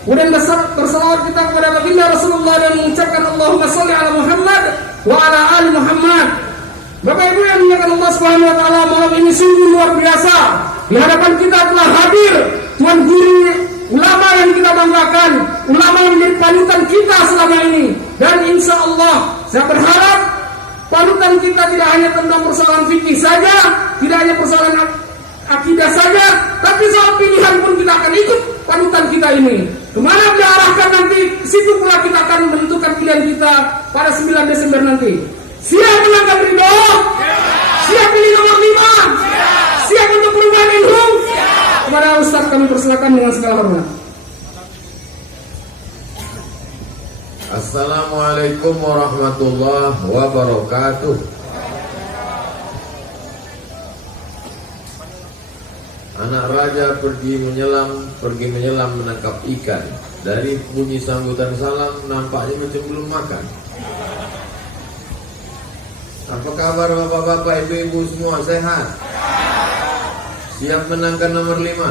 Kemudian bersalawat kita kepada baginda Rasulullah dan mengucapkan Allahumma sholli ala Muhammad wa ala ali Muhammad. Bapak Ibu yang dimuliakan Allah Subhanahu wa taala, malam ini sungguh luar biasa. Di hadapan kita telah hadir tuan guru ulama yang kita banggakan, ulama yang menjadi panutan kita selama ini. Dan insya Allah saya berharap panutan kita tidak hanya tentang persoalan fikih saja, tidak hanya persoalan akidah saja, tapi soal pilihan pun kita akan ikut panutan kita ini. Kemana dia arahkan nanti, situ pula kita akan menentukan pilihan kita pada 9 Desember nanti. Siap melangkah ridho? Siap pilih nomor 5? Siap untuk perubahan indung? Kepada Ustaz kami persilakan dengan segala hormat. Assalamualaikum warahmatullahi wabarakatuh. Anak raja pergi menyelam menangkap ikan. Dari bunyi sambutan salam nampaknya macam belum makan. Apa kabar bapak-bapak, ibu-ibu semua, sehat? Siap menangkan nomor 5?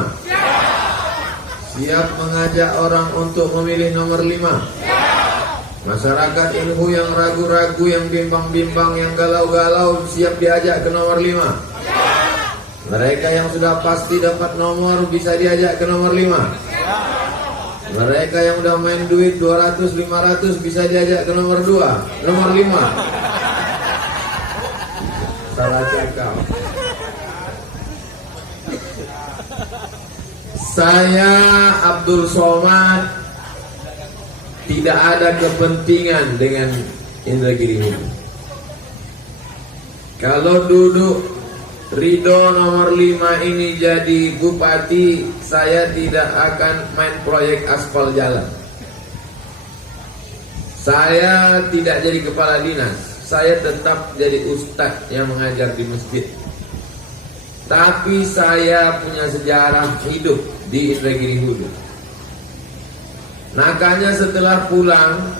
Siap mengajak orang untuk memilih nomor 5? Masyarakat Inhu yang ragu-ragu, yang bimbang-bimbang, yang galau-galau, siap diajak ke nomor 5? Mereka yang sudah pasti dapat nomor bisa diajak ke nomor 5? Mereka yang udah main duit 200-500 bisa diajak ke nomor 2, nomor 5? Salah cakap. Saya Abdul Somad tidak ada kepentingan dengan Indragiri Hulu. Kalau duduk Ridho nomor 5 ini jadi bupati, saya tidak akan main proyek aspal jalan. Saya tidak jadi kepala dinas, saya tetap jadi ustadz yang mengajar di masjid. Tapi saya punya sejarah hidup di Indragiri Hulu. Makanya setelah pulang,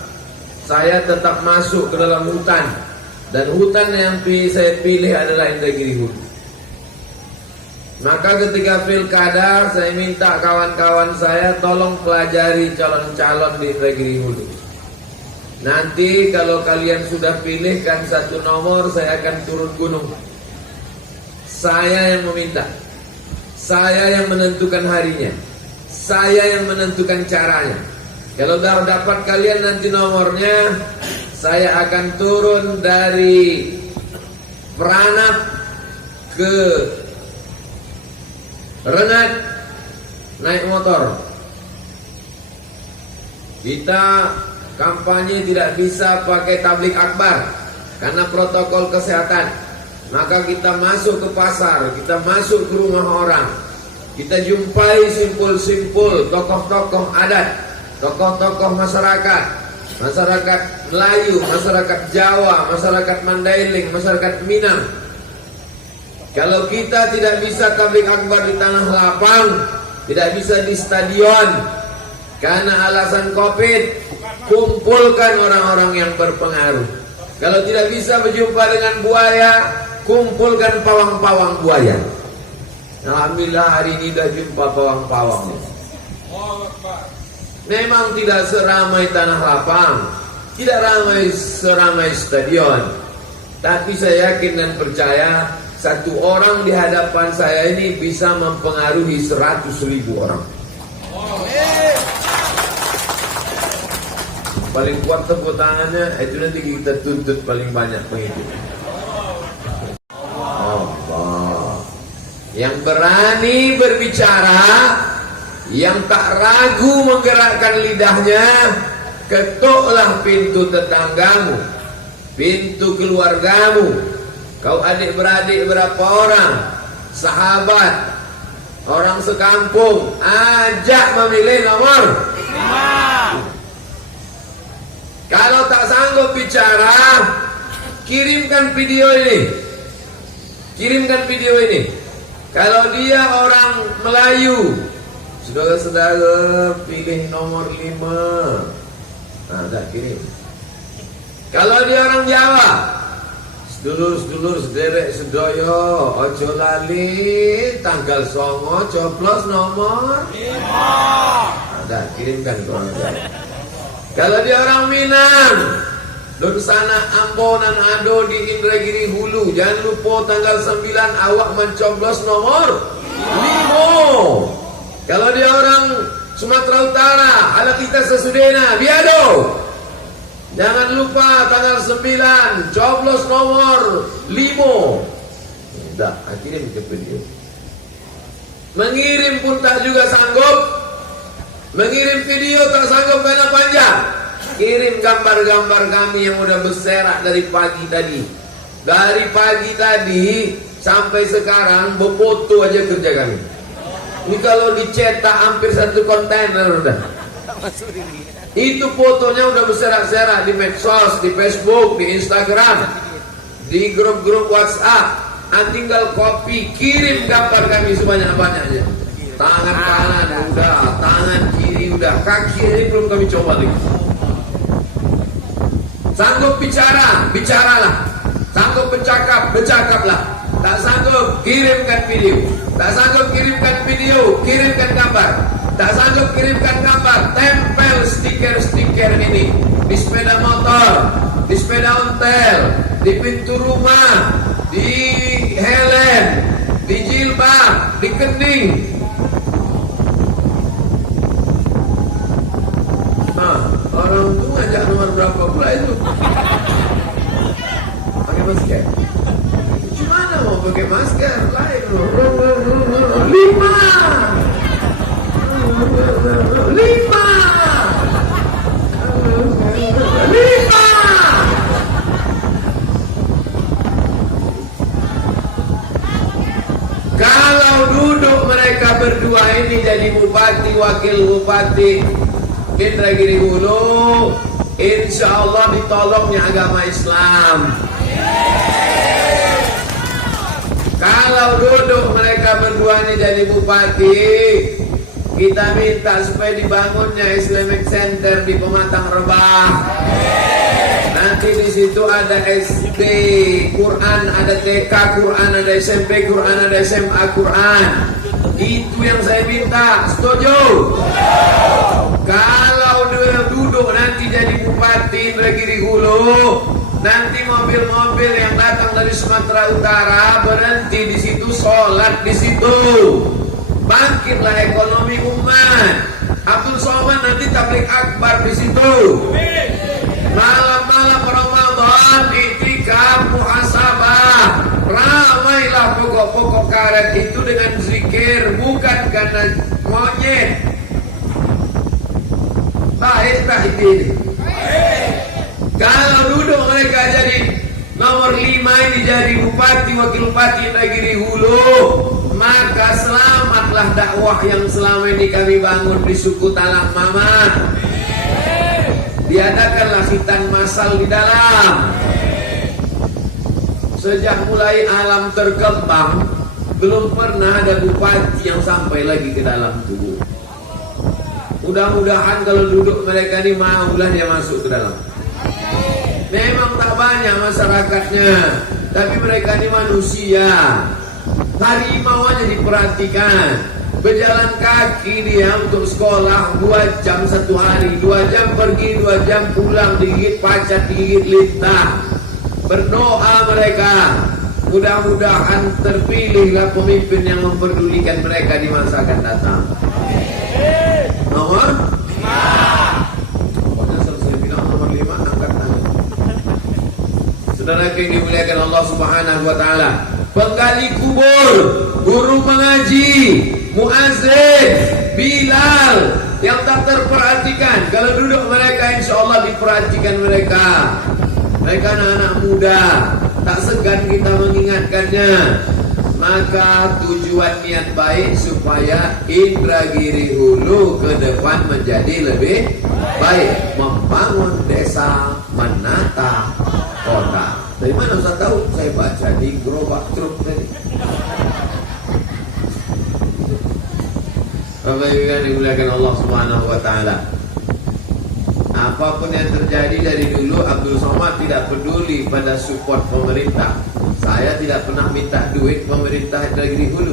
saya tetap masuk ke dalam hutan. Dan hutan yang saya pilih adalah Indragiri Hulu. Maka ketika pilkada, saya minta kawan-kawan saya tolong pelajari calon-calon di Indragiri Hulu. Nanti kalau kalian sudah pilihkan satu nomor, saya akan turun gunung. Saya yang meminta, saya yang menentukan harinya, saya yang menentukan caranya. Kalau sudah dapat kalian nanti nomornya, saya akan turun dari Peranap ke Rengat naik motor. Kita kampanye tidak bisa pakai tablik akbar karena protokol kesehatan. Maka kita masuk ke pasar, kita masuk ke rumah orang, kita jumpai simpul-simpul tokoh-tokoh adat, tokoh-tokoh masyarakat, masyarakat Melayu, masyarakat Jawa, masyarakat Mandailing, masyarakat Minang. Kalau kita tidak bisa tablik akbar di tanah lapang, tidak bisa di stadion karena alasan Covid, kumpulkan orang-orang yang berpengaruh. Kalau tidak bisa berjumpa dengan buaya, kumpulkan pawang-pawang buaya. Alhamdulillah hari ini sudah jumpa pawang-pawang. Memang tidak seramai tanah lapang, tidak seramai stadion. Tapi saya yakin dan percaya satu orang di hadapan saya ini bisa mempengaruhi 100.000 orang. Paling kuat tepuk tangannya, itu nanti kita tuntut paling banyak pengikut. Allah. Yang berani berbicara, yang tak ragu menggerakkan lidahnya, ketuklah pintu tetanggamu, pintu keluargamu. Kau adik-beradik berapa orang, sahabat, orang sekampung, ajak memilih nomor 5. Kalau tak sanggup bicara, kirimkan video ini. Kirimkan video ini. Kalau dia orang Melayu, saudara-saudara pilih nomor 5. Nah, dah kirim. Kalau dia orang Jawa, sedulur-sedulur sederek sedoyo, ojo lali tanggal 9 coblos nomor 5. Nah, Dah kirimkan ke orang Jawa. Kalau dia orang Minang, dari sana Ambon dan Ado di Indragiri Hulu, jangan lupa tanggal 9 awak mencoblos nomor 5. Kalau dia orang Sumatera Utara, ala kita sesudena Biado, jangan lupa tanggal 9 coblos nomor 5. Dah, kirim ke video. Mengirim pun tak juga sanggup. Mengirim video tak sanggup karena panjang. Kirim gambar-gambar kami yang udah berserak dari pagi tadi. Dari pagi tadi sampai sekarang berfoto aja kerja kami. Ini kalau dicetak hampir 1 kontainer udah. Itu fotonya udah berserak-serak di medsos, di Facebook, di Instagram, di grup-grup WhatsApp. Tinggal copy, kirim gambar kami sebanyak-banyaknya. Tangan kanan udah, tangan kiri udah, kaki ini belum kami coba lagi. Sanggup bicara, bicaralah. Sanggup bercakap, bercakaplah. Tak sanggup, kirimkan video. Tak sanggup kirimkan video, kirimkan gambar. Tak sanggup kirimkan gambar, tempel stiker-stiker ini di sepeda motor, di sepeda ontel, di pintu rumah, di helm, di jilbab, di kening. Orang itu ngajak nomor berapa pula itu? Pakai masker. Gimana mau pakai masker? Lain loh. 5. Kalau duduk mereka berdua ini jadi bupati, wakil bupati Indragiri Hulu, insya Allah ditolongnya agama Islam. Kalau duduk mereka berdua ini jadi bupati, kita minta supaya dibangunnya Islamic Center di Pematang Rebah. Nanti di situ ada SD Quran, ada TK Quran, ada SMP Quran, ada SMA Quran. Itu yang saya minta. Setuju? Kalau dia duduk nanti jadi bupati Indragiri Hulu, nanti mobil-mobil yang datang dari Sumatera Utara berhenti di situ, sholat di situ. Bangkitlah ekonomi umat. Abdul Somad nanti tabligh akbar di situ. Malam-malam Ramadan iktikaf muhasabah. Ramailah pokok-pokok karet itu dengan zikir, bukan karena monyet. Baiklah ini. Kalau duduk mereka jadi nomor 5 ini jadi bupati, wakil bupati Indragiri Hulu, maka selamatlah dakwah yang selama ini kami bangun di suku Talang Mamat. Diadakanlah khitan massal di dalam. Sejak mulai alam terkembang, belum pernah ada bupati yang sampai lagi ke dalam tubuh. Mudah-mudahan kalau duduk mereka ini maulah dia masuk ke dalam. Memang tak banyak masyarakatnya, tapi mereka ini manusia. Harimau aja diperhatikan. Berjalan kaki dia untuk sekolah 2 jam 1 hari, 2 jam pergi, 2 jam pulang, digigit pacat, digigit lintah. Berdoa mereka, mudah-mudahan terpilihlah pemimpin yang memperdulikan mereka di masa akan datang. Nomor 5. Pokoknya selesai bilang nomor 5, angkat tangan. Saudara yang dimuliakan Allah Subhanahu wa taala, penggali kubur, guru mengaji, muazzin, Bilal yang tak terperhatikan. Kalau duduk mereka insya Allah diperhatikan mereka. Mereka anak-anak muda, tak segan kita mengingatkannya. Maka tujuan niat baik supaya Indragiri Hulu ke depan menjadi lebih baik, membangun desa, menata kota. Dari mana Ustaz tahu? Saya baca di gerobak truk tadi. Bapak Ibu yang dimuliakan Allah Subhanahu wa taala. Apapun yang terjadi dari dulu, Abdul Somad tidak peduli pada support pemerintah. Saya tidak pernah minta duit pemerintah Indragiri Hulu.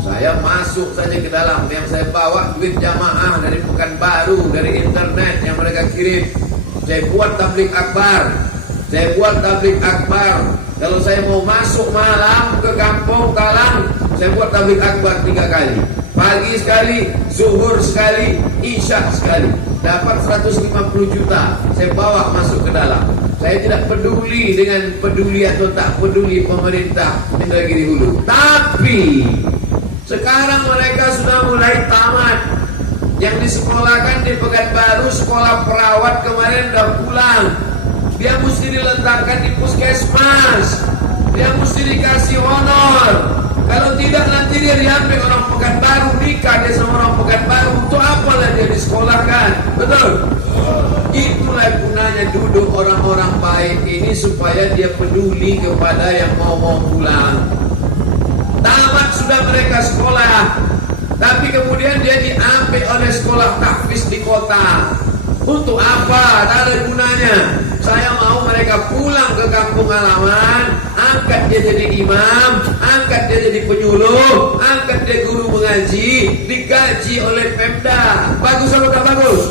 Saya masuk saja ke dalam, yang saya bawa duit jamaah dari Pekanbaru, dari internet yang mereka kirim. Saya buat tabligh akbar. Kalau saya mau masuk malam ke kampung Kalang, saya buat tabligh akbar 3 kali. Pagi sekali, zuhur sekali, isya sekali. Dapat 150 juta. Saya bawa masuk ke dalam. Saya tidak peduli dengan peduli atau tak peduli pemerintah Indragiri Hulu. Tapi sekarang mereka sudah mulai tamat. Yang disekolahkan di Pekanbaru, sekolah perawat kemarin udah pulang. Dia mesti diletakkan di puskesmas. Dia mesti dikasih honor. Kalau tidak nanti dia diambil orang Pekanbaru, nikah dia sama orang Pekanbaru. Untuk apalah dia disekolahkan? Betul? Itulah gunanya duduk orang-orang baik ini, supaya dia peduli kepada yang mau pulang. Tamat sudah mereka sekolah, tapi kemudian dia diambil oleh sekolah tahfiz di kota. Untuk apa? Tak ada gunanya. Saya mau mereka pulang ke kampung halaman, angkat dia jadi imam, angkat dia jadi penyuluh, angkat dia guru mengaji, digaji oleh Pemda. Bagus atau tak bagus?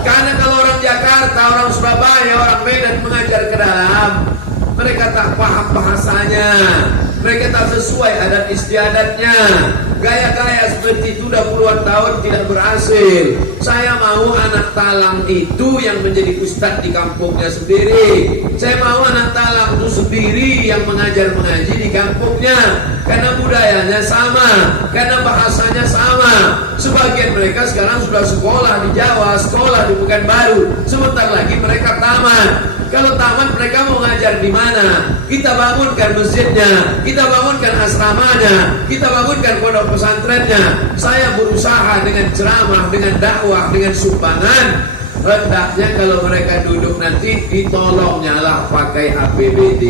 Karena kalau orang Jakarta, orang Surabaya, orang Medan mengajar ke dalam, mereka tak paham bahasanya, mereka tak sesuai adat istiadatnya. Gaya-gaya seperti itu udah puluhan tahun tidak berhasil. Saya mau anak talang itu yang menjadi ustadz di kampungnya sendiri. Saya mau anak talang itu sendiri yang mengajar mengaji di kampungnya. Karena budayanya sama, karena bahasanya sama. Sebagian mereka sekarang sudah sekolah di Jawa, sekolah di Pekanbaru. Sebentar lagi mereka tamat. Kalau tamat mereka mau ngajar di mana? Kita bangunkan masjidnya, kita bangunkan asramanya, kita bangunkan pondok pesantrennya. Saya berusaha dengan ceramah, dengan dakwah, dengan sumbangan. Hendaknya kalau mereka duduk nanti ditolongnya lah pakai APBD.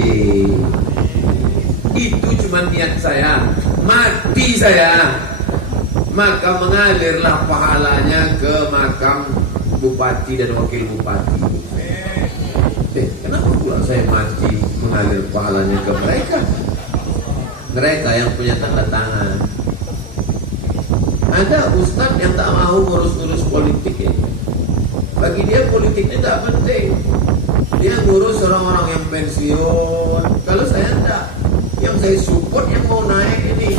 Itu cuma niat saya. Mati saya, maka mengalirlah pahalanya ke makam bupati dan wakil bupati. Kenapa pula saya mati mengalir pahalanya ke mereka? Mereka yang punya tanda tangan. Ada ustadz yang tak mau ngurus-ngurus politik ini. Bagi dia politiknya tak penting. Dia ngurus orang-orang yang pensiun. Kalau saya enggak. Yang saya support yang mau naik ini.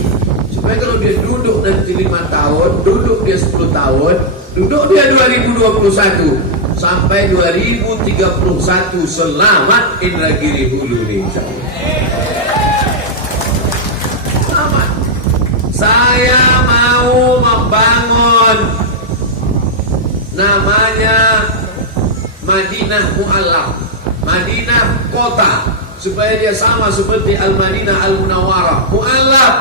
Supaya kalau dia duduk nanti 5 tahun, duduk dia 10 tahun, duduk dia 2021 sampai 2031, selamat Indragiri Hulu nih. Selamat. Saya mau membangun namanya Madinah Mu'allaf, Madinah kota, supaya dia sama seperti Al-Madinah Al-Munawwarah, Mu'allaf,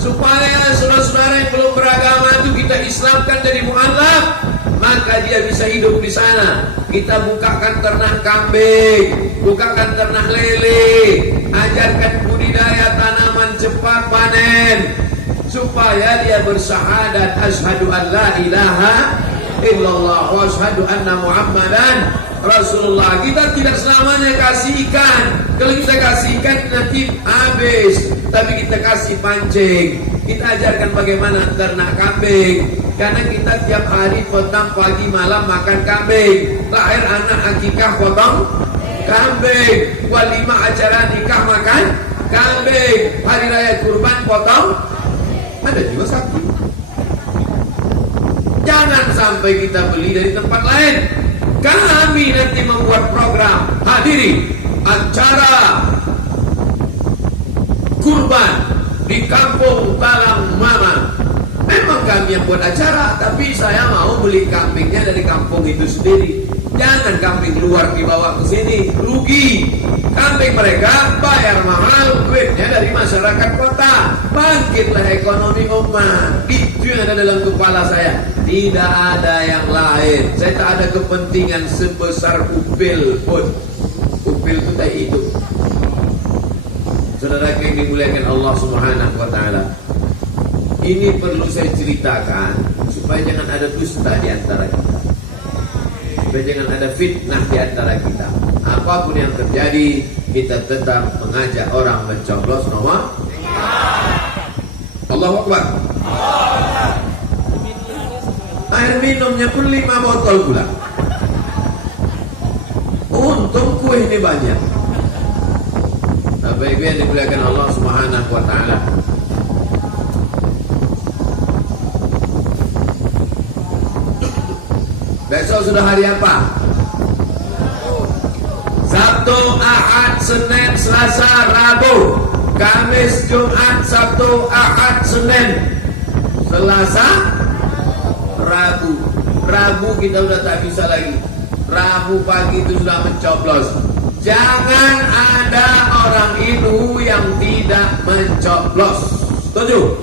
supaya saudara-saudara yang belum beragama itu kita Islamkan dari Mu'allaf, maka dia bisa hidup di sana. Kita bukakan ternak kambing, bukakan ternak lele, ajarkan budidaya tanaman cepat panen, supaya dia bersyahadat asyhadu an la ilaha illallah wa asyhadu anna Muhammadan Rasulullah. Kita tidak selamanya kasih ikan. Kalau kita kasih ikan nanti habis, tapi kita kasih pancing. Kita ajarkan bagaimana ternak kambing. Karena kita tiap hari potong pagi malam makan kambing. Lahir anak akikah potong kambing. Walimah acara nikah makan kambing. Hari raya kurban potong. Ada juga sapi. Jangan sampai kita beli dari tempat lain. Kami nanti membuat program, hadiri acara kurban di kampung Talang Mama. Memang kami yang buat acara, tapi saya mau beli kambingnya dari kampung itu sendiri. Jangan kambing luar dibawa ke sini, rugi. Kambing mereka bayar mahal, duitnya dari masyarakat kota. Bangkitlah ekonomi umat. Itu yang ada dalam kepala saya. Tidak ada yang lain. Saya tak ada kepentingan sebesar upil pun. Upil itu tak hidup. Saudara yang dimuliakan Allah Subhanahu wa taala. Ini perlu saya ceritakan supaya jangan ada dusta di antara kita. Supaya jangan ada fitnah di antara kita. Apapun yang terjadi, kita tetap mengajak orang mencoblos nomor. Allah Allahu Akbar. Air minumnya pun 5 botol pula. Untung kue ini banyak. Bapak Ibu yang dimuliakan Allah Subhanahu wa taala. Besok sudah hari apa? Sabtu, Ahad, Senin, Selasa, Rabu, Kamis, Jumat, Sabtu, Ahad, Senin, Selasa, Rabu. Rabu kita udah tak bisa lagi. Rabu pagi itu sudah mencoblos. Jangan ada orang Hindu yang tidak mencoblos. Setuju?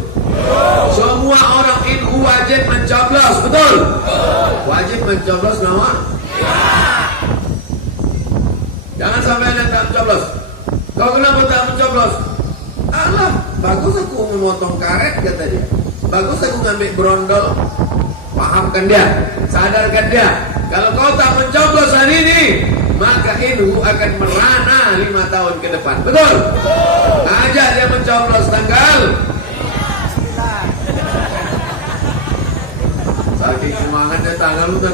Semua orang Hindu wajib mencoblos, betul? Wajib mencoblos nomor? Jangan sampai ada yang tak mencoblos. Kau kenapa tak mencoblos? Alah, bagus aku memotong karet, kata dia. Bagus aku ngambil brondol. Pahamkan dia, sadarkan dia. Kalau kau tak mencoblos hari ini, maka Hindu akan merana 5 tahun ke depan. Betul? Ajak dia mencoblos tanggal. Saking semangatnya tanggal 5.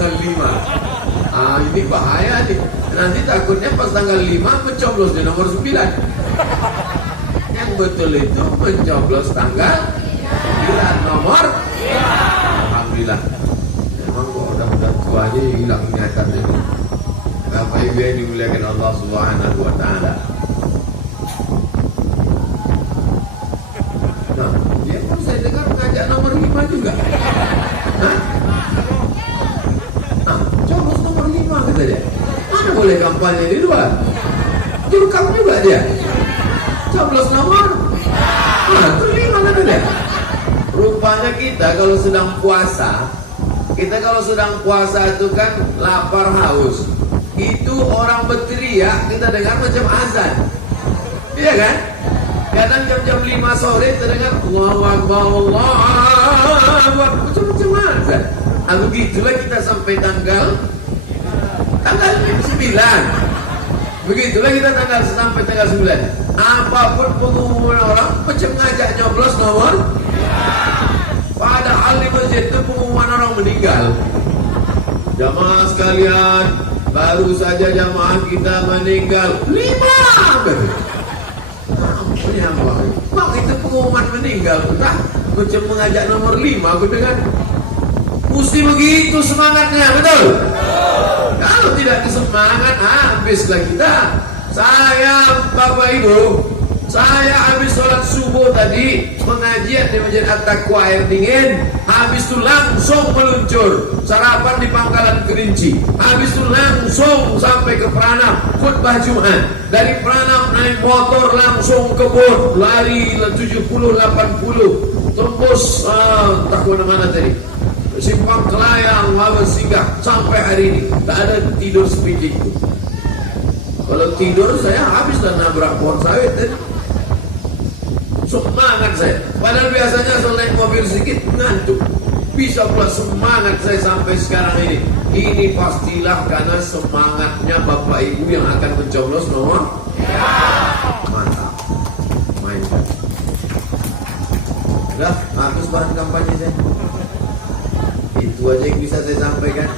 Ini bahaya nih. Nanti takutnya pas tanggal 5 mencoblos di nomor 9. Yang betul itu mencoblos tanggal 9 nomor. Alhamdulillah. Memang kok udah tua aja hilang ingatannya. Bapak Ibu yang dimuliakan Allah Subhanahu wa taala. Nah, dia pun saya dengar ngajak nomor 5 juga. Hah? Coblos nomor 5 kata dia. Mana boleh kampanye di luar? Jurkam juga dia. Coblos nomor. Itu 5 kata dia. Rupanya kita kalau sedang puasa, itu kan lapar haus. Itu orang berteriak, kita dengar macam azan. Iya kan? Kadang jam-jam 5 sore kita dengar Allahu Akbar, Allahu Akbar, macam-macam azan. Begitulah kita sampai tanggal 9. Begitulah kita sampai tanggal 9. Apapun pengumuman orang macam ngajak nyoblos nomor. Padahal di masjid itu pengumuman orang meninggal. Jamaah sekalian, baru saja jamaah kita meninggal 5. Ampun ya Allah. Mak itu pengumuman meninggal. Entah macam mengajak nomor 5 aku dengar. Mesti begitu semangatnya, betul? Kalau tidak semangat, habislah kita. Saya, Bapak Ibu, saya habis sholat subuh tadi pengajian di Masjid At-Taqwa Air Dingin. Habis itu langsung meluncur sarapan di Pangkalan Kerinci. Habis itu langsung sampai ke Pranam khutbah Jumat. Dari Pranam naik motor langsung ke Bot, lari 70-80 tembus tak mana tadi, Simpang Kelayang, Lawan Singgah sampai hari ini tak ada tidur sedikit. Kalau tidur saya habis dan nabrak pohon sawit tadi. Semangat saya. Padahal biasanya kalau naik mobil sedikit ngantuk. Bisa pula semangat saya sampai sekarang ini. Ini pastilah karena semangatnya Bapak Ibu yang akan mencoblos nomor. Mantap. Mainkan. Udah, habis bahan kampanye saya. Itu aja yang bisa saya sampaikan.